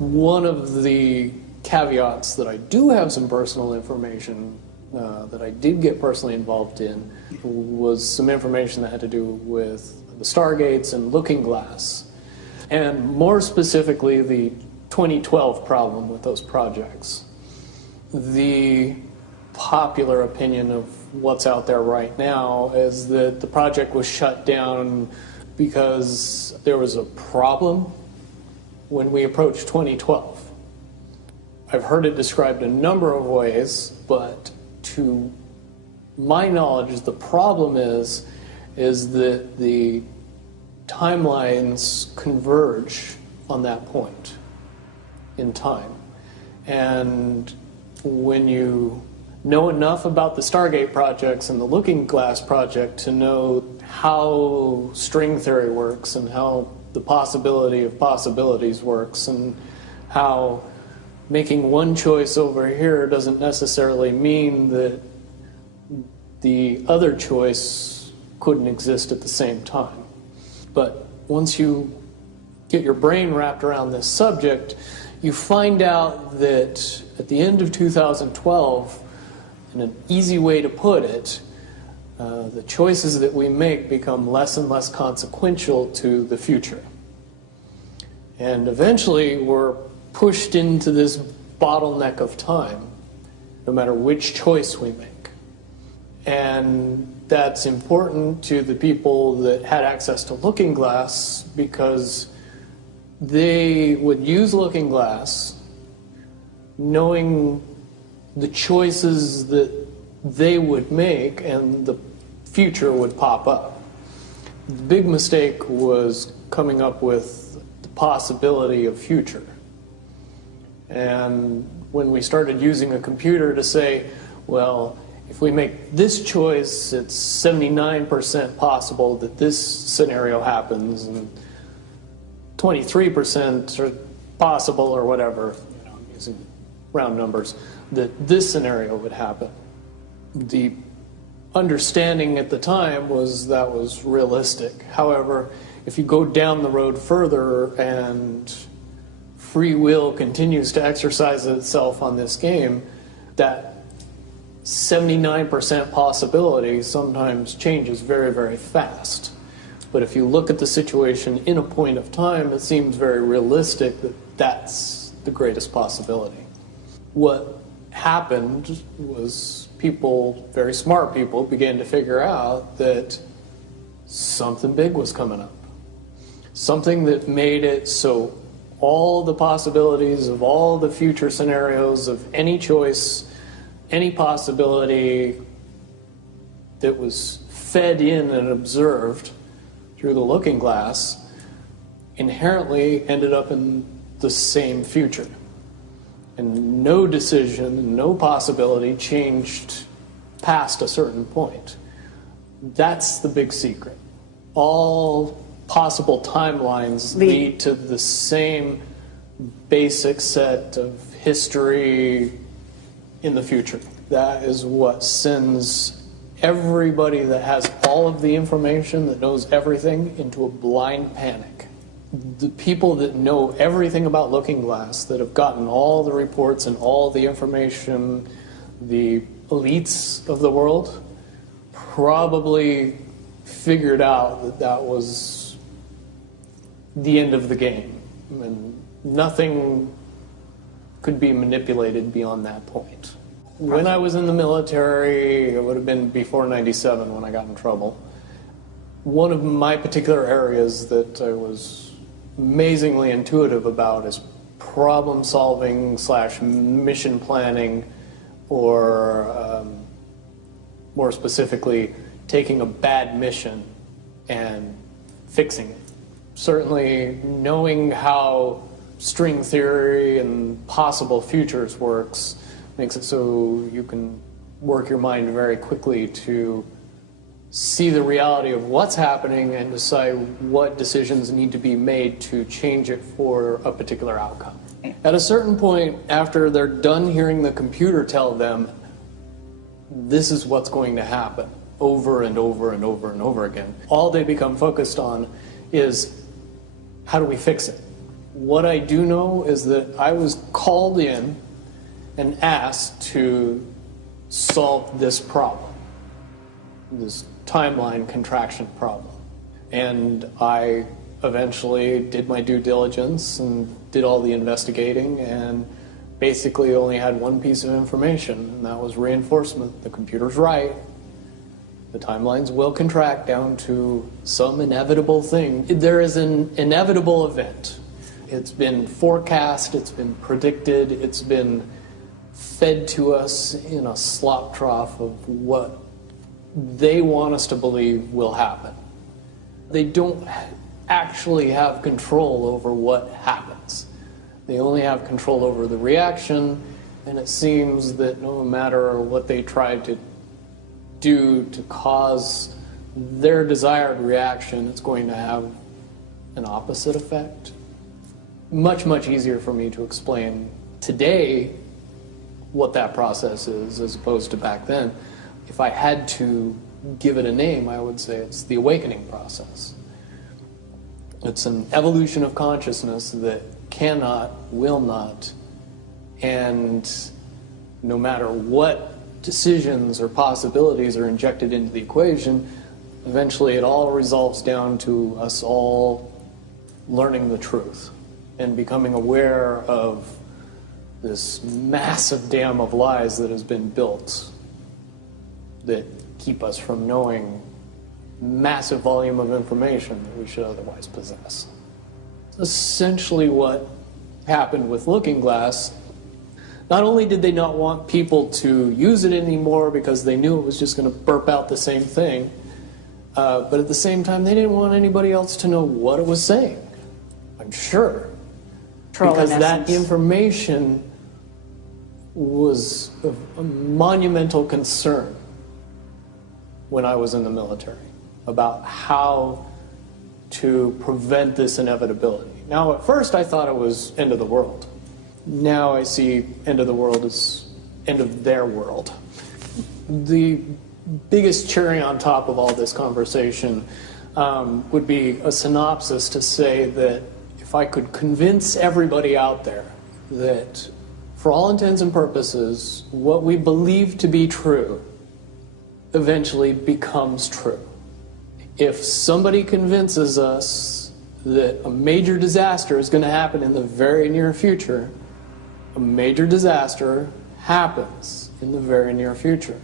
One of the caveats that I do have some personal information that I did get personally involved in was some information that had to do with the Stargates and Looking Glass, and more specifically the 2012 problem with those projects. The popular opinion of what's out there right now is that the project was shut down because there was a problem when we approached 2012. I've heard it described a number of ways, but to my knowledge, the problem is that the timelines converge on that point in time. And when you know enough about the Stargate projects and the Looking Glass project to know how string theory works and how the possibility of possibilities works and how making one choice over here doesn't necessarily mean that the other choice couldn't exist at the same time. But once you get your brain wrapped around this subject, you find out that at the end of 2012, in an easy way to put it, the choices that we make become less and less consequential to the future. And eventually we're pushed into this bottleneck of time, no matter which choice we make. And that's important to the people that had access to Looking Glass because they would use Looking Glass knowing the choices that they would make and the future would pop up. The big mistake was coming up with the possibility of future. And when we started using a computer to say, well, if we make this choice, it's 79% possible that this scenario happens, and 23% are possible, or whatever, I'm using round numbers, that this scenario would happen. The understanding at the time was that was realistic. However, if you go down the road further and free will continues to exercise itself on this game, that 79% possibility sometimes changes very, very fast. But if you look at the situation in a point of time, it seems very realistic that that's the greatest possibility. What happened was people, very smart people, began to figure out that something big was coming up. Something that made it so all the possibilities of all the future scenarios of any choice, any possibility that was fed in and observed through the Looking Glass inherently ended up in the same future. And no decision, no possibility changed past a certain point. That's the big secret. All possible timelines lead to the same basic set of history in the future. That is what sends everybody that has all of the information, that knows everything, into a blind panic. The people that know everything about Looking Glass, that have gotten all the reports and all the information, the elites of the world, probably figured out that that was the end of the game, and nothing could be manipulated beyond that point. When I was in the military, it would have been before '97 when I got in trouble. One of my particular areas that I was amazingly intuitive about is problem solving / mission planning, or more specifically, taking a bad mission and fixing it. Certainly knowing how string theory and possible futures works makes it so you can work your mind very quickly to see the reality of what's happening and decide what decisions need to be made to change it for a particular outcome. At a certain point, after they're done hearing the computer tell them this is what's going to happen over and over and over and over again, all they become focused on is how do we fix it? What I do know is that I was called in and asked to solve this problem, this timeline contraction problem. And I eventually did my due diligence and did all the investigating and basically only had one piece of information, and that was reinforcement. The computer's right. The timelines will contract down to some inevitable thing. There is an inevitable event. It's been forecast, it's been predicted, it's been fed to us in a slop trough of what they want us to believe will happen. They don't actually have control over what happens. They only have control over the reaction, and it seems that no matter what they try to do to cause their desired reaction, it's going to have an opposite effect. Much, much easier for me to explain today what that process is as opposed to back then. If I had to give it a name, I would say it's the awakening process. It's an evolution of consciousness that cannot, will not, and no matter what decisions or possibilities are injected into the equation, eventually it all resolves down to us all learning the truth and becoming aware of this massive dam of lies that has been built that keep us from knowing massive volume of information that we should otherwise possess. Essentially what happened with Looking Glass, not only did they not want people to use it anymore because they knew it was just going to burp out the same thing, but at the same time they didn't want anybody else to know what it was saying, I'm sure. Because that information was of a monumental concern when I was in the military about how to prevent this inevitability. Now, at first I thought it was end of the world. Now I see end of the world as end of their world. The biggest cherry on top of all this conversation would be a synopsis to say that if I could convince everybody out there that for all intents and purposes, what we believe to be true eventually becomes true. If somebody convinces us that a major disaster is going to happen in the very near future, a major disaster happens in the very near future.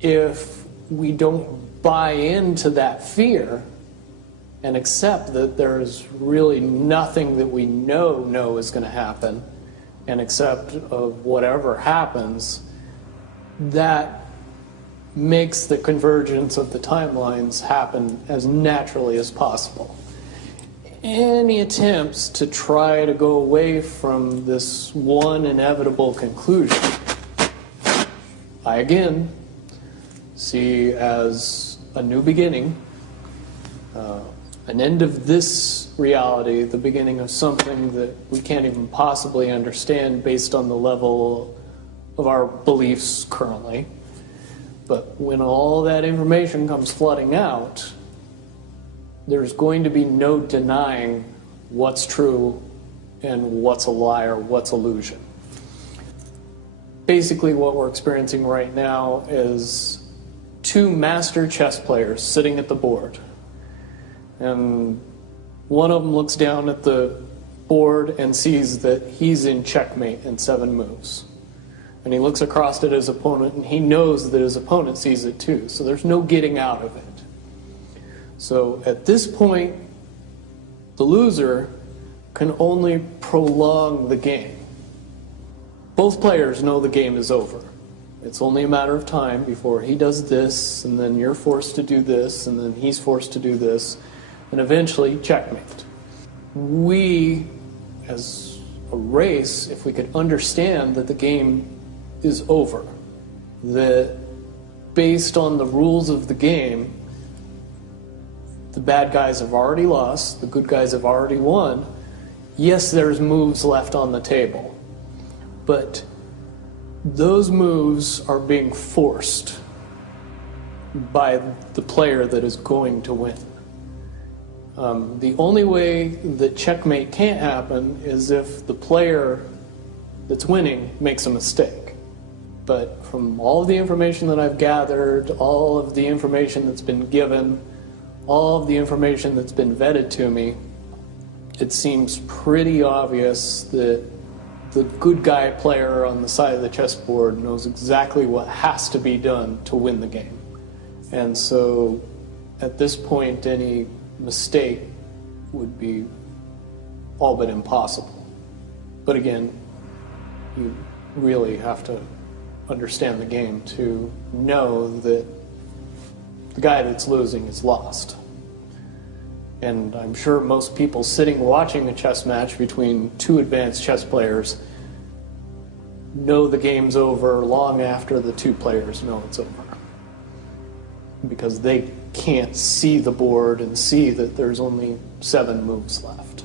If we don't buy into that fear and accept that there's really nothing that we know is going to happen, and accept of whatever happens, that makes the convergence of the timelines happen as naturally as possible. Any attempts to try to go away from this one inevitable conclusion, I again see as a new beginning, an end of this reality, the beginning of something that we can't even possibly understand based on the level of our beliefs currently. But when all that information comes flooding out, there's going to be no denying what's true and what's a lie or what's illusion. Basically what we're experiencing right now is two master chess players sitting at the board. And one of them looks down at the board and sees that he's in checkmate in 7 moves. And he looks across at his opponent and he knows that his opponent sees it too. So there's no getting out of it. So at this point, the loser can only prolong the game. Both players know the game is over. It's only a matter of time before he does this, and then you're forced to do this, and then he's forced to do this, and eventually checkmate. We, as a race, if we could understand that the game is over, that based on the rules of the game, the bad guys have already lost, the good guys have already won. Yes, there's moves left on the table, but those moves are being forced by the player that is going to win. The only way that checkmate can't happen is if the player that's winning makes a mistake. But from all of the information that I've gathered, all of the information that's been given, all of the information that's been vetted to me, it seems pretty obvious that the good guy player on the side of the chessboard knows exactly what has to be done to win the game. And so at this point, any mistake would be all but impossible. But again, you really have to understand the game to know that the guy that's losing is lost. And I'm sure most people sitting watching a chess match between two advanced chess players know the game's over long after the two players know it's over. Because they can't see the board and see that there's only 7 moves left.